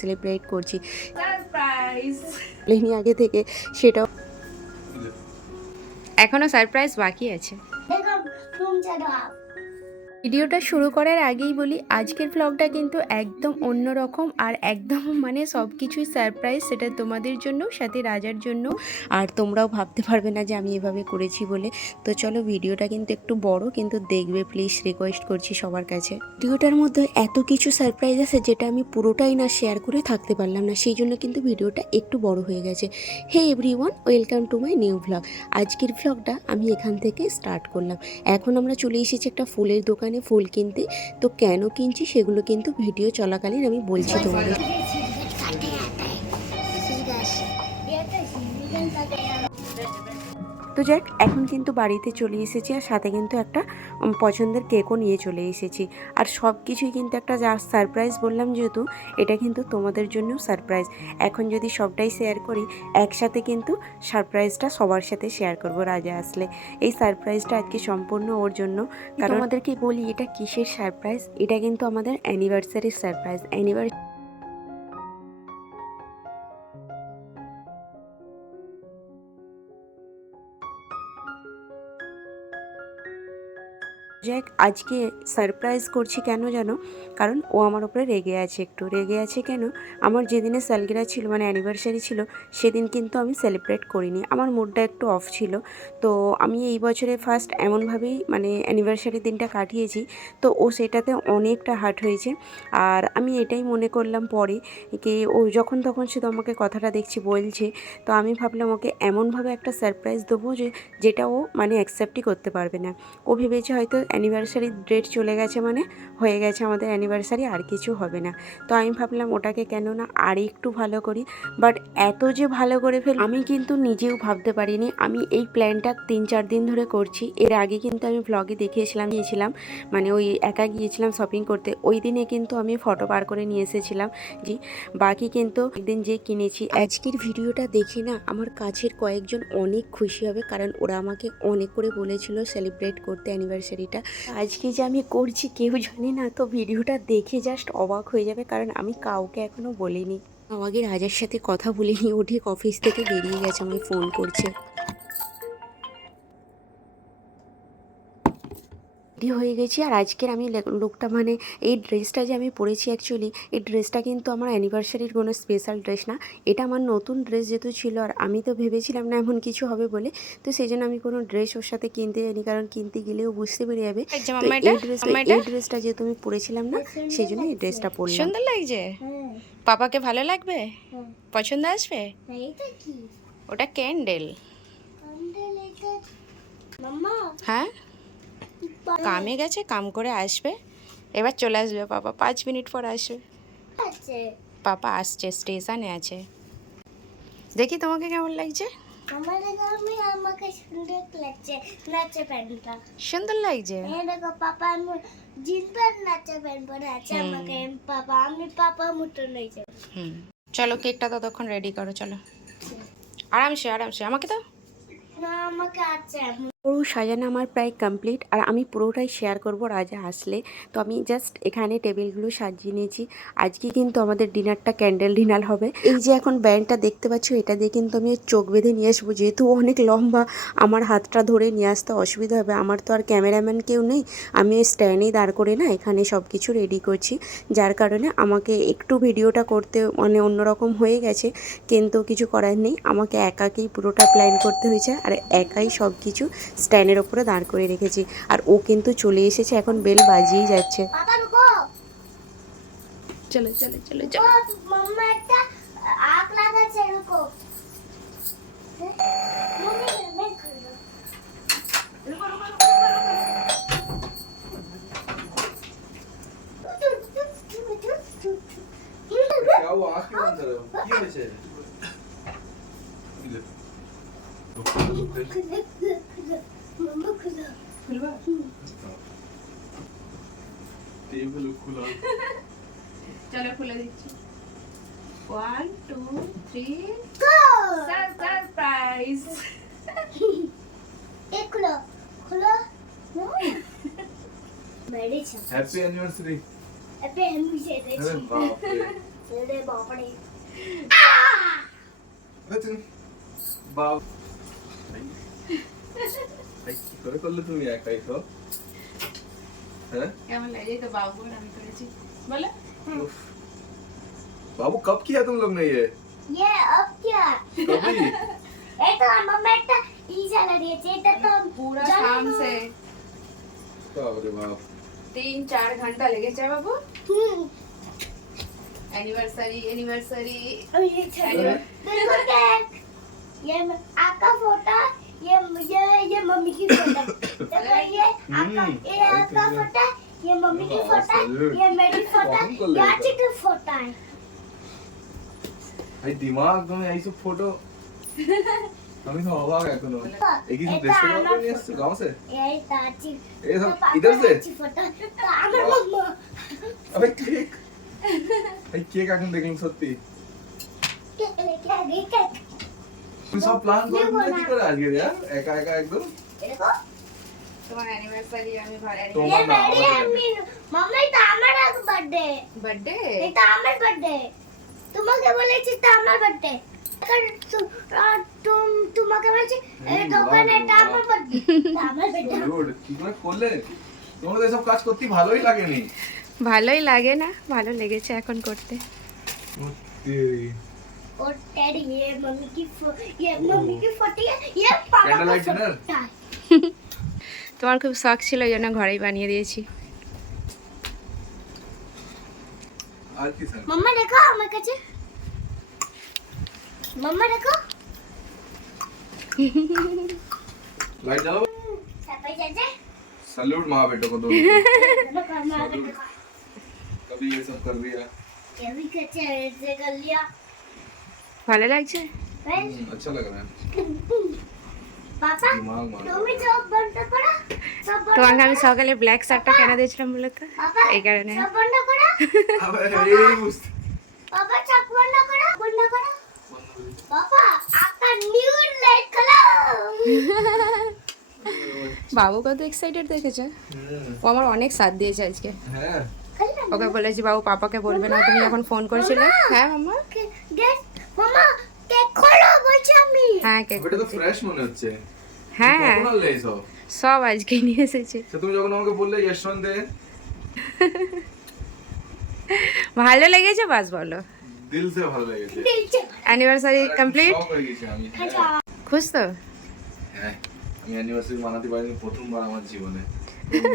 Celebrate করছি surprise Lenny আগে থেকে সেটাও এখনো সারপ্রাইজ বাকি আছে। ভিডিওটা শুরু করার আগেই বলি আজকের ব্লগটা কিন্তু একদম অন্যরকম আর একদম মানে সব কিছুই সারপ্রাইজ, সেটা তোমাদের জন্য সাথে রাজার জন্য। আর তোমরাও ভাবতে পারবে না যে আমি এভাবে করেছি বলে। তো চলো ভিডিওটা কিন্তু একটু বড়, কিন্তু দেখবে প্লিজ, রিকোয়েস্ট করছি সবার কাছে। ভিডিওটার মধ্যে এত কিছু সারপ্রাইজ আছে যেটা আমি পুরোটাই না শেয়ার করে থাকতে পারলাম না, সেই জন্য কিন্তু ভিডিওটা একটু বড় হয়ে গেছে। Hey everyone, welcome to my new vlog. আজকের ভ্লগটা আমি এখান থেকে স্টার্ট করলাম। এখন আমরা চলে এসেছি একটা ফুলের দোকানে ফুল কিনতে। তো কেন কিনছি সেগুলো কিন্তু ভিডিও চলাকালীন আমি বলছি তোমাদের। তো যাক, এখন কিন্তু বাড়িতে চলে এসেছি আর সাথে কিন্তু একটা পছন্দের কেকও নিয়ে চলে এসেছি। আর সব কিছুই কিন্তু একটা যা সারপ্রাইজ বললাম, যেহেতু এটা কিন্তু তোমাদের জন্য সারপ্রাইজ। এখন যদি সবটাই শেয়ার করি একসাথে, কিন্তু সারপ্রাইজটা সবার সাথে শেয়ার করব রাজা আসলে। এই সারপ্রাইজটা আজকে সম্পূর্ণ ওর জন্য। কারণ আমাদেরকে বলি এটা কিসের সারপ্রাইজ, এটা কিন্তু আমাদের অ্যানিভার্সারির সারপ্রাইজ। যাক, আজকে সারপ্রাইজ করছি কেন জানো? কারণ ও আমার উপরে রেগে আছে, একটু রেগে আছে। কেন? আমার যেদিনে সালগিরা ছিল, মানে অ্যানিভার্সারি ছিল, সেদিন কিন্তু আমি সেলিব্রেট করিনি, আমার মুডটা একটু অফ ছিল। তো আমি এই বছরে ফার্স্ট এমনভাবেই মানে অ্যানিভার্সারির দিনটা কাটিয়েছি। তো ও সেটাতে অনেকটা হার্ট হয়েছে। আর আমি এটাই মনে করলাম পরে, কি ও যখন তখন শুধু আমাকে কথাটা দেখছি বলছে। তো আমি ভাবলাম ওকে এমনভাবে একটা সারপ্রাইজ দেবো যেটা ও মানে অ্যাকসেপ্টই করতে পারবে না। ও ভেবেছে হয়তো অ্যানিভার্সারির ডেট চলে গেছে মানে হয়ে গেছে আমাদের অ্যানিভার্সারি, আর কিছু হবে না। তো আমি ভাবলাম ওটাকে কেন না আর একটু ভালো করি। বাট এত যে ভালো করে আমি কিন্তু নিজেও ভাবতে পারিনি। আমি এই প্ল্যানটা 3-4 দিন ধরে করছি। এর আগে কিন্তু আমি ভ্লগে গিয়েছিলাম মানে ওই একা গিয়েছিলাম শপিং করতে। ওই দিনে কিন্তু আমি ফটো বার করে নিয়ে এসেছিলাম। জি, বাকি কিন্তু একদিন যে কিনেছি। আজকের ভিডিওটা দেখে না আমার কাছের কয়েকজন অনেক খুশি হবে, কারণ ওরা আমাকে অনেক করে বলেছিল সেলিব্রেট করতে অ্যানিভার্সারিটা। আজকে যে আমি করছি কেউ জানে না, তো ভিডিওটা দেখে জাস্ট অবাক হয়ে যাবে, কারণ আমি কাউকে এখনও বলিনি। আগে রাজার সাথে কথা বলিনি, ও ঠিক অফিস থেকে বেরিয়ে গেছে, আমায় ফোন করছে। রেডি হয়ে গেছি। আর আজকের আমি লুকটা মানে এই ড্রেসটা যে আমি পরেছি, অ্যাকচুয়ালি এই ড্রেসটা কিন্তু আমার অ্যানিভার্সারির কোনো স্পেশাল ড্রেস না। এটা আমার নতুন ড্রেস যেহেতু ছিল, আর আমি তো ভেবেছিলাম না এমন কিছু হবে বলে। তো সেই জন্য আমি কোনো ড্রেস ওর সাথে কিনতে যাইনি, কারণ কিনতে গেলেও বুঝতে পেরে যাবে। তো এই ড্রেসটা যেহেতু আমি পরেছিলাম না, সেই জন্য এই ড্রেসটা পরলাম। সুন্দর লাগছে? পাপাকে ভালো লাগবে? পছন্দ আসবে? ওটা ক্যান্ডেল। হ্যাঁ, কামে গেছে, কাম করে আসবে, এবার চলে আসবে পাপা, 5 মিনিট পর আসবে। পাপা আসছে, স্টেশনে আছে। দেখি তোমাকে কেমন লাগছে? আমাকে সুন্দর লাগছে, নাচে প্যান্টটা সুন্দর লাগছে। দেখো পাপা, আমি জিন্স প্যান্ট নাচে প্যান্ট পরে আছে আমাকে পাপা, আমি পাপা মতো লইছে। চলো কেকটা ততক্ষণ রেডি করো, চলো আরামসে আরামসে। আমাকে তো না, আমাকে আছে। পুরো সাজানো আমার প্রায় কমপ্লিট, আর আমি পুরোটাই শেয়ার করব রাজা আসলে। তো আমি জাস্ট এখানে টেবিলগুলো সাজিয়ে নিয়েছি। আজকে কিন্তু আমাদের ডিনারটা ক্যান্ডেল ডিনার হবে। এই যে এখন ব্যান্ডটা দেখতে পাচ্ছ, এটা দিয়ে কিন্তু আমি চোখ বেঁধে নিয়ে আসবো, যেহেতু অনেক লম্বা, আমার হাতটা ধরে নিয়ে আসতে অসুবিধা হবে। আমার তো আর ক্যামেরাম্যান কেউ নেই, আমি স্ট্যান্ডেই দাঁড় করে না এখানে সব কিছু রেডি করছি, যার কারণে আমাকে একটু ভিডিওটা করতে মানে অন্যরকম হয়ে গেছে। কিন্তু কিছু করার নেই, আমাকে একাকেই পুরোটা প্ল্যান করতে হয়েছে, আর একাই সব কিছু স্ট্যান্ডের ওপরে দাঁড় করে রেখেছি। আর ও কিন্তু চলে এসেছে, এখন বেল বাজিয়েই যাচ্ছে। চলো চলো চলো চলো। মাম্মা একটা আগ লাগাচ্ছে, রুকো। क्या वो आँख क्यों बंद कर रहे हो? क्या वैसे? মাম্মা খুলো। খুলবা? टेबल खुला। চলো খুলে দিচ্ছি। 1 2 3 গো সারপ্রাইজ। এ খুলো, খুলো। মেরেছ। Happy anniversary. এবে আমি সেরেছি। अरे बाप रे। अरे बाप रे বাবা এই কি করে করলে তুমি একাই সব? হ্যাঁ কেমন লাগে তো বাবু আর আমি করেছি বলো। उफ। बाबू कब किया तुम लोग ने ये अब क्या कभी ये तो मम्मा একটা ইজা লাগিয়েছে এটা তো पूरा জানো शाम না। से बाप रे बाप 3-4 घंटा लेगেছে বাবু। হুম एनिवर्सरी एनिवर्सरी और ये चलो देखो केक ये आपका फोटो ये मम्मी की फोटो देखो ये आपका फोटो ये मम्मी की फोटो ये मेरी फोटो ये आची की फोटो है भाई दिमाग में ऐसे फोटो हमें तो अवाक है कोनो एक ही देश से गांव से ये ताची ये सब इधर से फोटो আমার मम्मा अबे केक भाई केक এখন দেখলাম সত্যি क्या तुम सब प्लान করে তুমি কি করে আজকে यार একা একা একদম देखो তোমার অ্যানিভার্সারি আমি তো- ये मेरी अम्मी मम्मा এটা আমার বার্থডे বার্থডে এটা আমার বার্থডে তোমাকে বলেছি এটা আমার বার্থডে তোমাকে বলেছি এই দোকানে এটা আমার বার্থডে আমার বার্থডে গুড কি করে করলে তোমার তো এসব কাজ করতে ভালোই লাগেনি ভালোই লাগে না, ভালো লেগেছে এখন করতে। সত্যি और टेडी ये मम्मी की फोटो ये पापा का Candlelight dinner? फोटो है। তোমার খুব শখ ছিল এই জন্য ঘরেই বানিয়ে দিয়েছি। আর কি স্যার मम्मा देखो আমার কাছে मम्मा देखो लाइट जलाओ सफाई जाते सैल्यूट माँ बेटो को दोनों देखो हमारा देखो कभी ये सब कर दिया ये भी कैसे ऐसे कर लिया ভালো লাগছে? अच्छा लग रहा है पापा दिमाग मार তুমি সব বন্ধ করো সব বন্ধ তোমাকে আমি সকালে ব্ল্যাক শার্টটা কেন দিয়েছিলাম বলো তো? পাপা এই কারণে। সব বন্ধ করো अबे ये बुझते पापा सब बंद करो पापा आपका न्यू लाइट खोलो বাবু কত এক্সাইটেড দেখেছে, ও আমার অনেক সাথ দিয়েছে আজকে। है ওকে বলেছি বাবু পাপাকে বলবে না তুমি যখন ফোন করেছিলে। হ্যাঁ মাম্মা, গেস মামা কেক খোলো বলছি আমি হ্যাঁ কেক। বেটা তো ফ্রেশ মনে হচ্ছে হ্যাঁ কখন আনলে এসব সব আজকে নিয়ে এসেছি। সে তুমি যখন আমাকে বললে রেস্টুরেন্ট দে ভালো লেগেছে বাস বলো। দিল से ভালো লেগেছে অ্যানিভার্সারি কমপ্লিট, শক হয়ে গেছি আমি খুশ তো? হ্যাঁ আমি অ্যানিভার্সারি মানাতে পারিনি প্রথমবার আমার জীবনে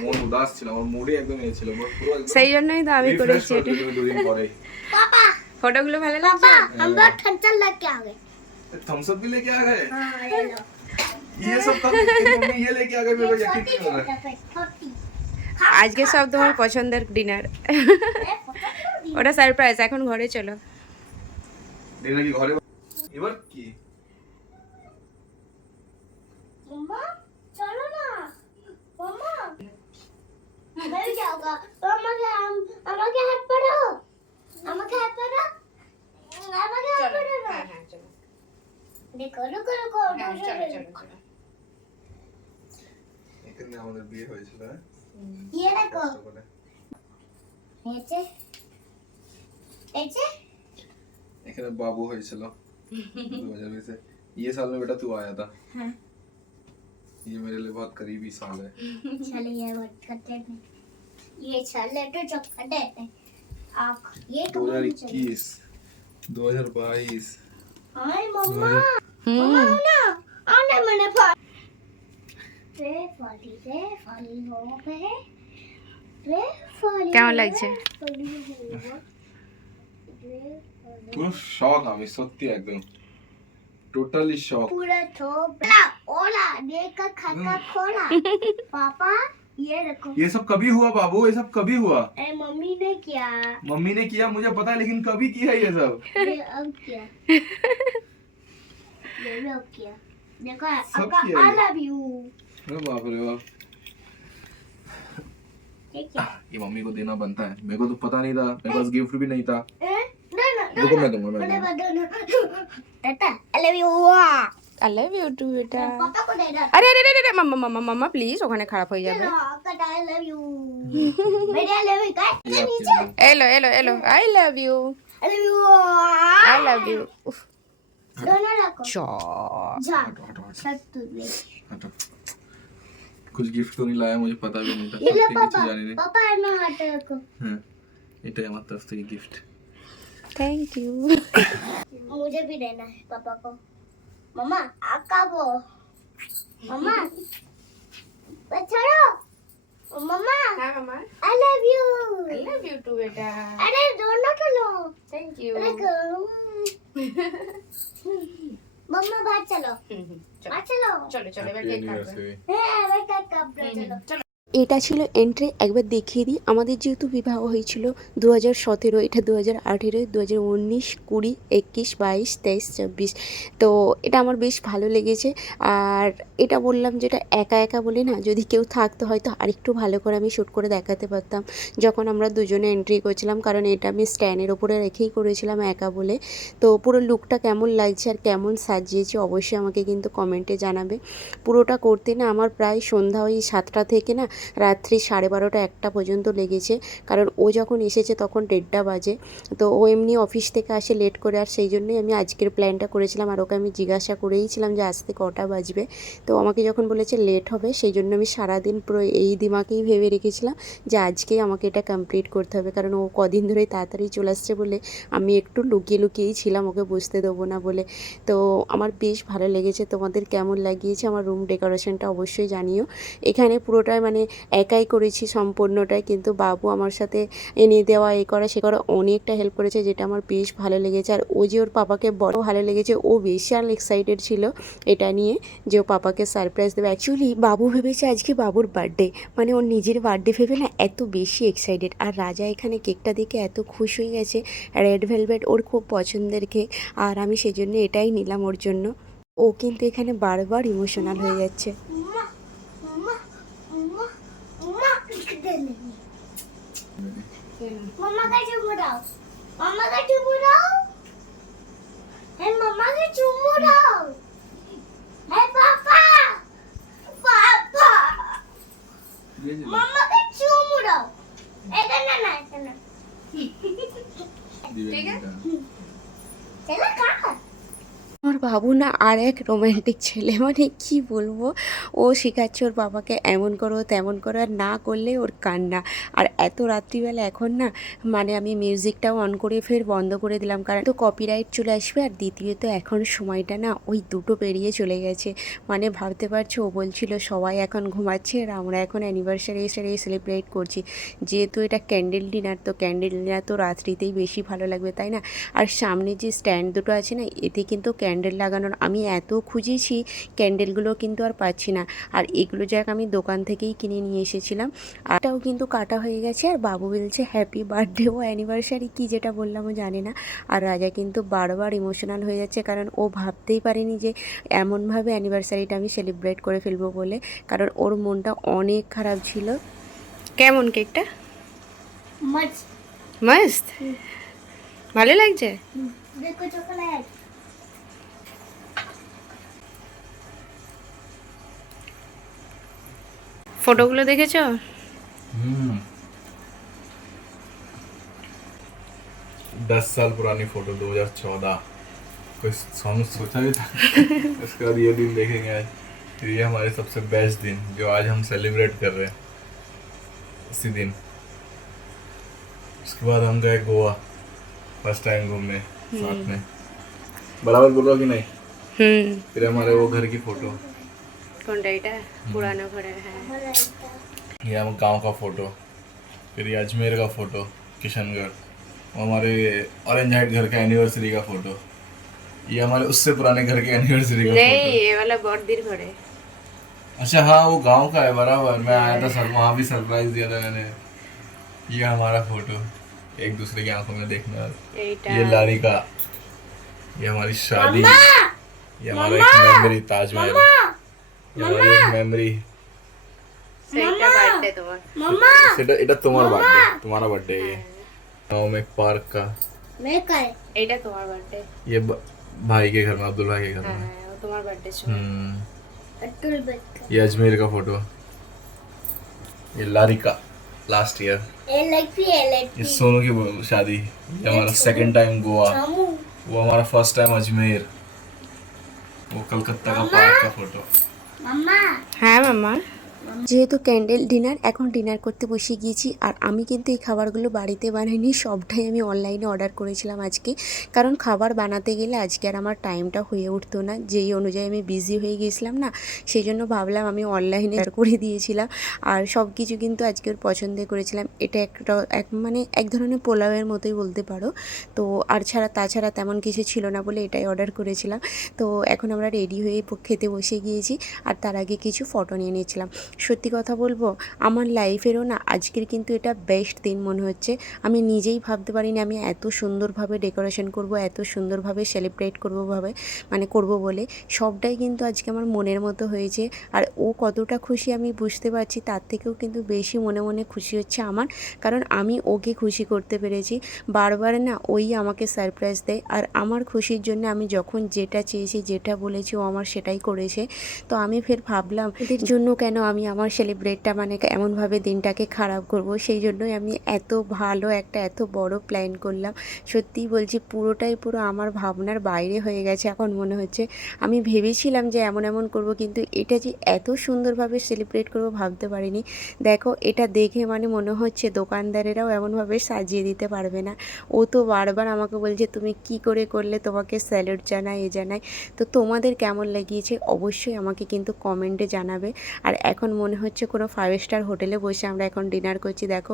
মন উদাস ছিল, আমার মুডে একদম এ ছিল পুরো একদম সেই জন্যই তো আমি refresh করেছি করে এটা। দিল দুদিন পরে पापा ফটোগুলো ভালো লাগছে? पापा हम लोग ठंडा लग के आ गए थम्स अप भी लेके आ गए हां ले लो ये सब कब मम्मी ये लेके आ गए मेरे को यकीन नहीं हो रहा है छोटी আজকে সব তোমার পছন্দের ডিনার। ওটা সারপ্রাইজ, এখন ঘরে চলো। ডিনার কি ঘরে এবার কি मम्मा चलो ना मम्मा मैं जाऊंगा तो আমাকে হাত পড়ো আমাকে হাত পড়ো আমাকে হাত পড়ো না হ্যাঁ চলো দেখো রুকো রুকো হ্যাঁ চলো চলো চলো। এখানে আমাদের বিয়ে হয়েছিল হ্যাঁ ये देखो কষ্ট করে। ऐसे ऐसे এখানে बाबू হয়েছিল 2020 से ये साल में बेटा तू आया था हाँ ये मेरे लिए बहुत करीबी साल है चलो ये बात करते हैं ये चले तो चक्कर देते हैं आप ये कौन 2021 2022 हाय मम्मा मम्मा ना आने मैंने रे फाली हो पे रे फाली কেমন লাগছে? পুরো শক আমি সত্যি একদম টোটালি শক पूरा थोपड़ा ओला देखकर खाका खोला पापा ये देखो ये सब कभी हुआ बाबू ये सब कभी हुआ अरे मम्मी ने किया मम्मी ने किया मुझे पता है लेकिन कभी किया ये सब ये अब किया ये भी अब किया देखो सब अक्का किया आई ये। लव यू अरे बाप रे बाप ये क्या ये मम्मी को देना बनता है मेरे को तो पता नहीं था मेरे पास गिफ्ट भी नहीं था ना ना रुको मैं दूंगा मैं मैंने दूंगा। बता tata I love you I love you too বেটা। पापा को दे दो আরে আরে আরে মাম্মা মাম্মা মাম্মা প্লিজ, ওখানে খারাপ হয়ে যাবে। चलो आई लव यू मेरे आई लव यू का ये आपके लिए। এলো এলো এলো, I love you. I love you. I love you दोनों रखो चौ जा हटो हटो हटो सब तू ले हटो। कुछ गिफ्ट तो नहीं लाया, मुझे पता भी नहीं था। ये ले सब पापा কিছু জানি না। पापा मैं हाथ रखो হ্যাঁ, এটাই আমার তরফ থেকে গিফট। थैंक यू मुझे भी देना है पापा को मम्मा आका वो मम्मा बचाओ मम्मा हाँ मम्मा I love you I love you too बेटा अरे दोनों तो लो थैंक यू मम्मा बाहर चलो बाहर चलो चलो चलो एবার কেক কাটবে मैं केक काट रहा चलो এটা ছিল এন্ট্রি। একবার দেখিয়ে দিই, আমাদের যেহেতু বিবাহ হয়েছিল 2017, এটা 2018, 2019, 20, 21, 22, 23, 24। তো এটা আমার বেশ ভালো লেগেছে। আর এটা বললাম যেটা একা একা বলি না, যদি কেউ থাকতো হয়তো আরেকটু ভালো করে আমি শ্যুট করে দেখাতে পারতাম যখন আমরা দুজনে এন্ট্রি করছিলাম, কারণ এটা আমি স্ট্যান্ডের ওপরে রেখেই করেছিলাম একা বলে। তো পুরো লুকটা কেমন লাগছে আর কেমন সাজিয়েছি অবশ্যই আমাকে কিন্তু কমেন্টে জানাবে। পুরোটা করতে না আমার প্রায় সন্ধ্যা ওই 7টা থেকে না রাত্রি 12:30 1টা পর্যন্ত লেগেছে, কারণ ও যখন এসেছে তখন 1:30 বাজে। তো ও এমনি অফিস থেকে আসে লেট করে, আর সেই জন্যই আমি আজকের প্ল্যানটা করেছিলাম। আর ওকে আমি জিজ্ঞাসা করেইছিলাম যে আসতে কটা বাজবে। তো আমাকে যখন বলেছে লেট হবে, সেই জন্য আমি সারাদিন পুরো এই দিমাকেই ভেবে রেখেছিলাম যে আজকেই আমাকে এটা কমপ্লিট করতে হবে, কারণ ও কদিন ধরেই তাড়াতাড়ি চলে আসছে বলে আমি একটু লুকিয়ে লুকিয়েই ছিলাম, ওকে বুঝতে দেবো না বলে। তো আমার বেশ ভালো লেগেছে। তোমাদের কেমন লাগিয়েছে আমার রুম ডেকোরেশনটা অবশ্যই জানিও। এখানে পুরোটাই মানে একাই করেছি সম্পূর্ণটাই, কিন্তু বাবু আমার সাথে এনে দেওয়া এ করা সে করা অনেকটা হেল্প করেছে, যেটা আমার বেশ ভালো লেগেছে। আর ও যে ওর পাপাকে বড় ভালো লেগেছে, ও বেশি আর এক্সাইটেড ছিল এটা নিয়ে যে ও পাপাকে সারপ্রাইজ দেবে। অ্যাকচুয়ালি বাবু ভেবেছে আজকে বাবুর বার্থডে, মানে ওর নিজের বার্থডে ভেবে না এত বেশি এক্সাইটেড। আর রাজা এখানে কেকটা দেখে এত খুশি হয়ে গেছে, রেড ভেলভেট ওর খুব পছন্দের কেক, আর আমি সেই জন্য এটাই নিলাম ওর জন্য। ও কিন্তু এখানে বারবার ইমোশনাল হয়ে যাচ্ছে। मम्मा का चुम्मू दाओ मम्मा का चुम्मू दाओ है मम्मा का चुम्मू दाओ है पापा पापा मम्मा का चुम्मू दाओ ऐसा ना ना ऐसा ना ठीक है। चलो कहाँ আমার বাবু না আর এক রোম্যান্টিক ছেলে, মানে কি বলবো, ও শেখাচ্ছে ওর বাবাকে এমন করো তেমন করো, আর না করলে ওর কান্না। আর এত রাত্রিবেলা এখন না মানে আমি মিউজিকটাও অন করে ফের বন্ধ করে দিলাম, কারণ তো কপিরাইট চলে আসবে। আর দ্বিতীয়ত এখন সময়টা না ওই 2টো পেরিয়ে চলে গেছে, মানে ভাবতে পারছো ও বলছিল সবাই এখন ঘুমাচ্ছে আর আমরা এখন অ্যানিভার্সারি সেলিব্রেট করছি। যেহেতু এটা ক্যান্ডেল ডিনার, তো ক্যান্ডেল ডিনার তো রাত্রিতেই বেশি ভালো লাগবে তাই না। আর সামনে যে স্ট্যান্ড দুটো আছে না, এতে কিন্তু ক্যান্ডেল লাগানোর আমি এত খুঁজেছি, ক্যান্ডেলগুলো কিন্তু আর পাচ্ছি না। আর এগুলো যাক আমি দোকান থেকেই কিনে নিয়ে এসেছিলাম। আর এটাও কিন্তু কাটা হয়ে গেছে। আর বাবু বলছে হ্যাপি বার্থডে ও অ্যানিভার্সারি কী যেটা বললাম ও জানে না। আর রাজা কিন্তু বারবার ইমোশনাল হয়ে যাচ্ছে, কারণ ও ভাবতেই পারেনি যে এমনভাবে অ্যানিভার্সারিটা আমি সেলিব্রেট করে ফেলবো বলে, কারণ ওর মনটা অনেক খারাপ ছিল। কেমন কেকটা? मस्त মস্ত, ভালো লাগছে। देखो चॉकलेट ফটোগুলো দেখেছো? 10 साल पुरानी फोटो 2014, कोई सोचा भी था उसके बाद ये दिन देखेंगे आज। फिर ये हमारे सबसे बेस्ट दिन जो आज हम सेलिब्रेट कर रहे हैं, इसी दिन। उसके बाद हम गए गोवा फर्स्ट टाइम घूमने साथ में, बराबर बोल रहा कि नहीं। फिर हमारे वो घर की फोटो, কোনটা এটা? পুরানো ঘরের, হ্যাঁ। ये हम गांव का फोटो, फिर ये अजमेर का फोटो किशनगढ़, वो हमारे ऑरेंज हाइट घर का एनिवर्सरी का फोटो, ये हमारे उससे पुराने घर के एनिवर्सरी का नहीं, फोटो। ये वाला बर्दिर घर है। अच्छा हाँ, वो गांव का है, बराबर। मैं आया था सर, वहाँ भी सरप्राइज दिया था मैंने। ये हमारा फोटो एक दूसरे की आंखों में देखने वाला। ये लारी का, ये हमारी शादी, ये हमारा एक मेमोरी ताजमहल, ये हमारी एक मेमोरी। সেইটা বার্থডে তোমার। मम्मा এটা তোমার বার্থডে, তোমারা বার্থडे ये गाँव में एक पार्क का। मैं कर এইটা তোমার বার্থডে। ये भाई के घर में, अब्दुल भाई के घर में। হ্যাঁ, ও তোমার বার্থডে ছিল। अतुल बच्चा ये अजमेर का फोटो, ये लारी का, लास्ट ईयर। LP ये सोनू की शादी, ये हमारा सेकंड टाइम गोवा, वो हमारा फर्स्ट टाइम अजमेर, वो कलकत्ता का पार्क का फोटो। मम्मा হ্যাঁ মাম্মা। যেহেতু ক্যান্ডেল ডিনার, এখন ডিনার করতে বসে গিয়েছি। আর আমি কিন্তু এই খাবারগুলো বাড়িতে বানাইনি, সবটাই আমি অনলাইনে অর্ডার করেছিলাম আজকে। কারণ খাবার বানাতে গেলে আজকে আর আমার টাইমটা হয়ে উঠতো না, যেই অনুযায়ী আমি বিজি হয়ে গিয়েছিলাম না, সেই জন্য ভাবলাম আমি অনলাইনে অর্ডার করে দিয়েছিলাম। আর সব কিছু কিন্তু আজকে ওর পছন্দ করেছিলাম। এটা একটা মানে এক ধরনের পোলাওয়ের মতোই বলতে পারো। তো আর তাছাড়া তেমন কিছু ছিল না বলে এটাই অর্ডার করেছিলাম। তো এখন আমরা রেডি হয়ে খেতে বসে গিয়েছি। আর তার আগে কিছু ফটো নিয়ে নিয়েছিলাম। সত্যি কথা বলবো, আমার লাইফেরও না আজকের কিন্তু এটা বেস্ট দিন মনে হচ্ছে। আমি নিজেই ভাবতে পারিনি আমি এত সুন্দরভাবে ডেকোরেশন করব, এত সুন্দরভাবে সেলিব্রেট করব বলে। সবটাই কিন্তু আজকে আমার মনের মতো হয়েছে। আর ও কতটা খুশি আমি বুঝতে পারছি, তার থেকেও কিন্তু বেশি মনে মনে খুশি হচ্ছে আমার, কারণ আমি ওকে খুশি করতে পেরেছি। বারবার না ওই আমাকে সারপ্রাইজ দেয়, আর আমার খুশির জন্য আমি যখন যেটা চেয়েছি, যেটা বলেছি, ও আমার সেটাই করেছে। তো আমি ফের ভাবলাম এদের জন্য কেন আমি আমার সেলিব্রেটটা মানে এমনভাবে দিনটাকে খারাপ করব। সেই জন্যই আমি এত ভালো একটা এত বড় প্ল্যান করলাম। সত্যিই বলছি, পুরো আমার ভাবনার বাইরে হয়ে গেছে এখন মনে হচ্ছে। আমি ভেবেছিলাম যে এমন করব, কিন্তু এটা যে এত সুন্দরভাবে সেলিব্রেট করব ভাবতে পারিনি। দেখো, এটা দেখে মানে মনে হচ্ছে দোকানদারেরাও এমনভাবে সাজিয়ে দিতে পারবে না। ও তো বারবার আমাকে বলছে তুমি কি করে করলে, তোমাকে স্যালুট জানাই, এ জানাই। তো তোমাদের কেমন লাগিয়েছে অবশ্যই আমাকে কিন্তু কমেন্টে জানাবে। আর এখন মনে হচ্ছে কোনো 5 স্টার হোটেলে বসে আমরা এখন ডিনার করছি। দেখো,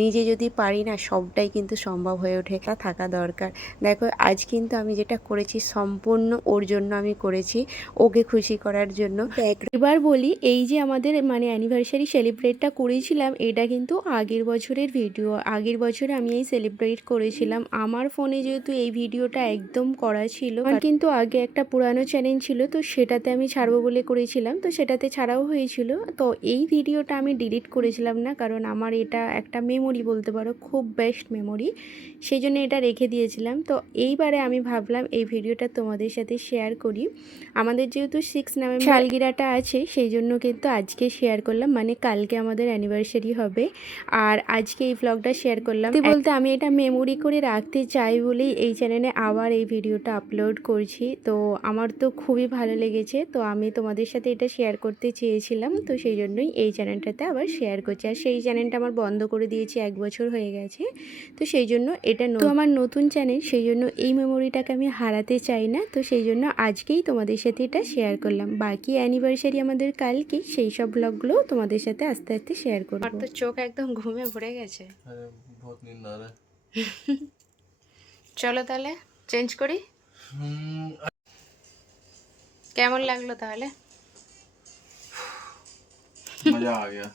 নিজে যদি পারি না, সবটাই কিন্তু সম্ভব হয়ে ওঠে, তা থাকা দরকার। দেখো, আজ কিন্তু আমি যেটা করেছি সম্পূর্ণ ওর জন্য আমি করেছি, ওকে খুশি করার জন্য। এবার বলি, এই যে আমাদের মানে অ্যানিভার্সারি সেলিব্রেটটা করেছিলাম, এটা কিন্তু আগের বছরের ভিডিও। আগের বছরে আমি এই সেলিব্রেট করেছিলাম। আমার ফোনে যেহেতু এই ভিডিওটা একদম করা ছিল, আর কিন্তু আগে একটা পুরানো চ্যানেল ছিল, তো সেটাতে আমি ছাড়বো বলে করেছিলাম, তো সেটাতে ছাড়াও হয়েছিল। তো এই ভিডিওটা আমি ডিলিট করেছিলাম না, কারণ আমার এটা একটা মেমোরি বলতে পারো, খুব বেস্ট মেমোরি, সেই জন্য এটা রেখে দিয়েছিলাম। তো এইবারে আমি ভাবলাম এই ভিডিওটা তোমাদের সাথে শেয়ার করি। আমাদের যেহেতু 6 নভেম্বর সালগিরাটা আছে, সেই জন্য কিন্তু আজকে শেয়ার করলাম, মানে কালকে আমাদের অ্যানিভার্সারি হবে। আর আজকে এই ভ্লগটা শেয়ার করলাম বলতে আমি এটা মেমোরি করে রাখতে চাই বলেই এই চ্যানেলে আবার এই ভিডিওটা আপলোড করছি। তো আমার তো খুবই ভালো লেগেছে, তো আমি তোমাদের সাথে এটা শেয়ার করতে চেয়েছিলাম, তো সেই জন্যই এই চ্যানেলটাতে আবার শেয়ার করছি। আর সেই চ্যানেলটা আমার বন্ধ করে দিয়েছি, 1 বছর হয়ে গেছে। তো সেই জন্য এটা তো আমার নতুন চ্যানেল, সেই জন্য এই মেমোরিটাকে আমি হারাতে চাই না। তো সেই জন্য আজকেই তোমাদের সাথে এটা শেয়ার করলাম। বাকি অ্যানিভার্সারি আমাদের কালকে, সেই সব ব্লগগুলো তোমাদের সাথে আস্তে আস্তে শেয়ার করব। আমার তো চোখ একদম ঘুমে ভরে গেছে। बहुत नींद आ रहा है। চলো তাহলে চেঞ্জ করি। কেমন লাগলো তাহলে? मजा आ गया,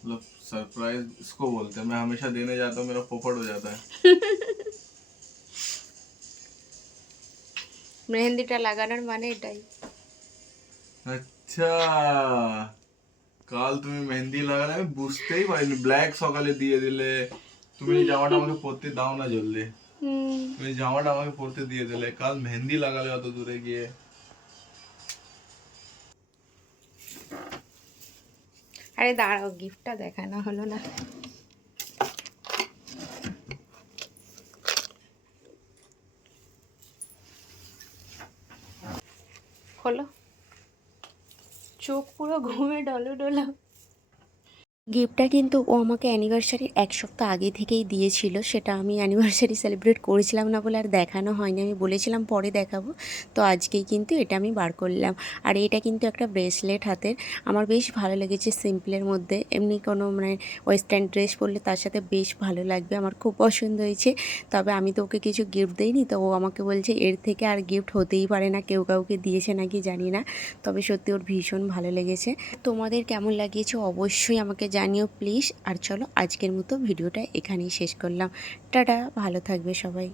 मतलब सरप्राइज इसको बोलते हैं। मैं हमेशा देने जाता हूँ, मेरा पोपट हो जाता है। মেহেন্দিটা লাগানোর মানে এটাই। আচ্ছা, কাল তুমি মেহেন্দি লাগালে আমি বুঝতেই পারিনি। ব্ল্যাক সকালে দিয়ে দিলে, তুমি এই জামাটা আমাকে পরতে দাও না জলদি, তুমি জামাটা আমাকে পরতে দিয়ে দিলে, কাল মেহেন্দি লাগালে অত দূরে গিয়ে। আরে দাঁড়াও, গিফটটা দেখানো হলো না। হলো, চোখ পুরো ঘুমে ডলো। গিফটটা কিন্তু ও আমাকে অ্যানিভার্সারির 1 সপ্তাহ আগে থেকেই দিয়েছিল। সেটা আমি অ্যানিভার্সারি সেলিব্রেট করেছিলাম না বলে আর দেখানো হয়নি, আমি বলেছিলাম পরে দেখাবো। তো আজকেই কিন্তু এটা আমি বার করলাম। আর এটা কিন্তু একটা ব্রেসলেট হাতের, আমার বেশ ভালো লেগেছে, সিম্পলের মধ্যে। এমনি কোনো মানে ওয়েস্টার্ন ড্রেস পরলে তার সাথে বেশ ভালো লাগবে, আমার খুব পছন্দ হয়েছে। তবে আমি তো ওকে কিছু গিফট দিইনি, তো ও আমাকে বলছে এর থেকে আর গিফট হতেই পারে না, কেউ কাউকে দিয়েছে নাকি জানি না, তবে সত্যি ওর ভীষণ ভালো লেগেছে। তোমাদের কেমন লাগিয়েছে অবশ্যই আমাকে জানিও প্লিজ। আর চলো, আজকের মতো ভিডিওটা এখানেই শেষ করলাম। টাটা, ভালো থাকবে সবাই।